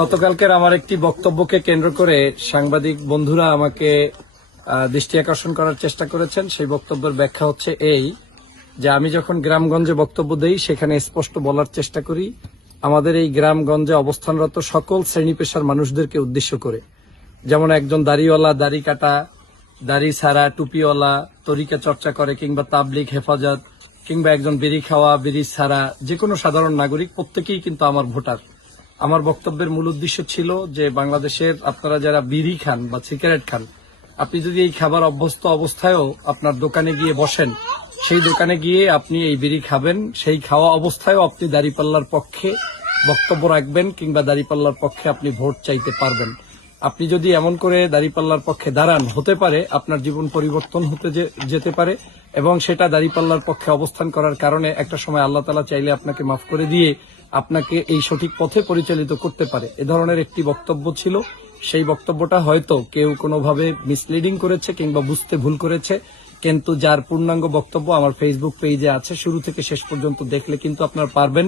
গতকালকের আমার একটি বক্তব্যকে কেন্দ্র করে সাংবাদিক বন্ধুরা আমাকে দৃষ্টি আকর্ষণ করার চেষ্টা করেছেন। সেই বক্তব্যের ব্যাখ্যা হচ্ছে এই যে আমি যখন গ্রামগঞ্জে বক্তব্য দেই সেখানে স্পষ্ট বলার চেষ্টা করি আমাদের এই গ্রামগঞ্জে অবস্থানরত সকল শ্রেণী পেশার মানুষদেরকে উদ্দেশ্য করে, যেমন একজন দাড়িওয়ালা, দাড়ি কাটা, দাড়ি ছাড়া, টুপিওয়ালা, তরিকা চর্চা করে, কিংবা তাবলিগ, হেফাজত, কিংবা একজন বিড়ি খাওয়া, বিড়ি ছাড়া যে কোনো সাধারণ নাগরিক, প্রত্যেকেই কিন্তু আমার ভোটার। আমার বক্তব্যের মূল উদ্দেশ্য ছিল যে বাংলাদেশের আপনারা যারা বিড়ি খান বা সিগারেট খান, আপনি যদি এই খাবার অভ্যস্ত অবস্থায়ও আপনার দোকানে গিয়ে বসেন, সেই দোকানে গিয়ে আপনি এই বিড়ি খাবেন, সেই খাওয়া অবস্থায়ও আপনি দাঁড়িপাল্লার পক্ষে বক্তব্য রাখবেন কিংবা দাঁড়িপাল্লার পক্ষে আপনি ভোট চাইতে পারবেন। আপনি যদি এমন করে দাঁড়িপাল্লার পক্ষে দাঁড়ান, হতে পারে আপনার জীবন পরিবর্তন হতে যেতে পারে, এবং সেটা দাঁড়িপাল্লার পক্ষে অবস্থান করার কারণে একটা সময় আল্লাহ তাআলা চাইলে আপনাকে মাফ করে দিয়ে আপনাকে এই সঠিক পথে পরিচালিত করতে পারে। এ ধরনের একটি বক্তব্য ছিল। সেই বক্তব্যটা হয়তো কেউ কোনোভাবে মিসলিডিং করেছে কিংবা বুঝতে ভুল করেছে, কিন্তু যার পূর্ণাঙ্গ বক্তব্য আমার ফেসবুক পেজে আছে, শুরু থেকে শেষ পর্যন্ত দেখলে কিন্তু আপনারা পারবেন।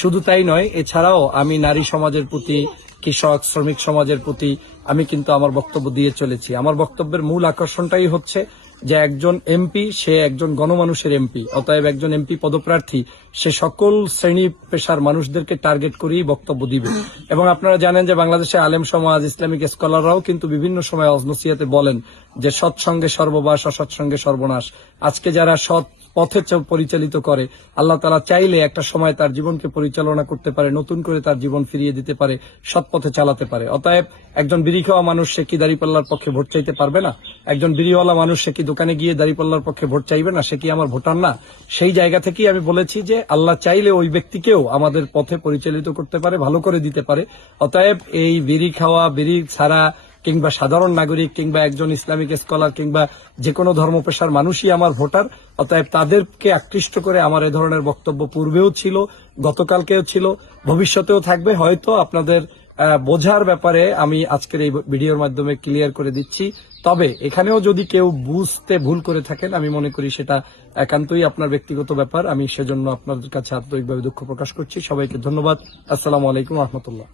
শুধু তাই নয়, এছাড়াও আমি নারী সমাজের প্রতি, কৃষক, শ্রমিক সমাজের প্রতি আমি কিন্তু আমার বক্তব্য দিয়ে চলেছি। আমার বক্তব্যের মূল আকর্ষণটাই হচ্ছে যে একজন এমপি, সে একজন গণমানুষের এমপি, অতএব একজন এমপি পদপ্রার্থী সে সকল শ্রেণী পেশার মানুষদেরকে টার্গেট করেই বক্তব্য দিবে। এবং আপনারা জানেন যে বাংলাদেশে আলেম সমাজ, ইসলামিক স্কলাররাও কিন্তু বিভিন্ন সময় নসিহতে বলেন যে সৎসঙ্গে সর্ববাস, অসৎসঙ্গে সর্বনাশ। আজকে যারা সৎ পথে পরিচালিত করে, আল্লাহ তাআলা চাইলে একটা সময় তার জীবনকে পরিচালনা করতে পারে, নতুন করে তার জীবন ফিরিয়ে দিতে পারে, সৎ পথে চালাতে পারে। অতএব একজন বিড়ি খাওয়া মানুষ সে কি দাঁড়িপাল্লার পক্ষে ভোট চাইতে পারবে না? একজন বিড়িওয়ালা মানুষ সে কি দোকানে গিয়ে দাঁড়িপাল্লার পক্ষে ভোট চাইবে না? সে কি আমার ভোটার না? সেই জায়গা থেকেই আমি বলেছি যে আল্লাহ চাইলে ওই ব্যক্তিকেও আমাদের পথে পরিচালিত করতে পারে, ভালো করে দিতে পারে। অতএব এই বিড়ি খাওয়া, বিড়ি ছাড়া, কিংবা সাধারণ নাগরিক, কিংবা একজন ইসলামিক স্কলার, কিংবা যে কোনো ধর্ম পেশার মানুষই আমার ভোটার। অতএব তাদেরকে আকৃষ্ট করে আমার এ ধরনের বক্তব্য পূর্বেও ছিল, গতকালকেও ছিল, ভবিষ্যতেও থাকবে। হয়তো আপনাদের বোঝার ব্যাপারে আমি আজকের এই ভিডিওর মাধ্যমে ক্লিয়ার করে দিচ্ছি। তবে এখানেও যদি কেউ বুঝতে ভুল করে থাকেন, আমি মনে করি সেটা একান্তই আপনার ব্যক্তিগত ব্যাপার। আমি সেজন্য আপনাদের কাছে আন্তরিকভাবে দুঃখ প্রকাশ করছি। সবাইকে ধন্যবাদ। আসসালামু আলাইকুম ওয়া রাহমাতুল্লাহ।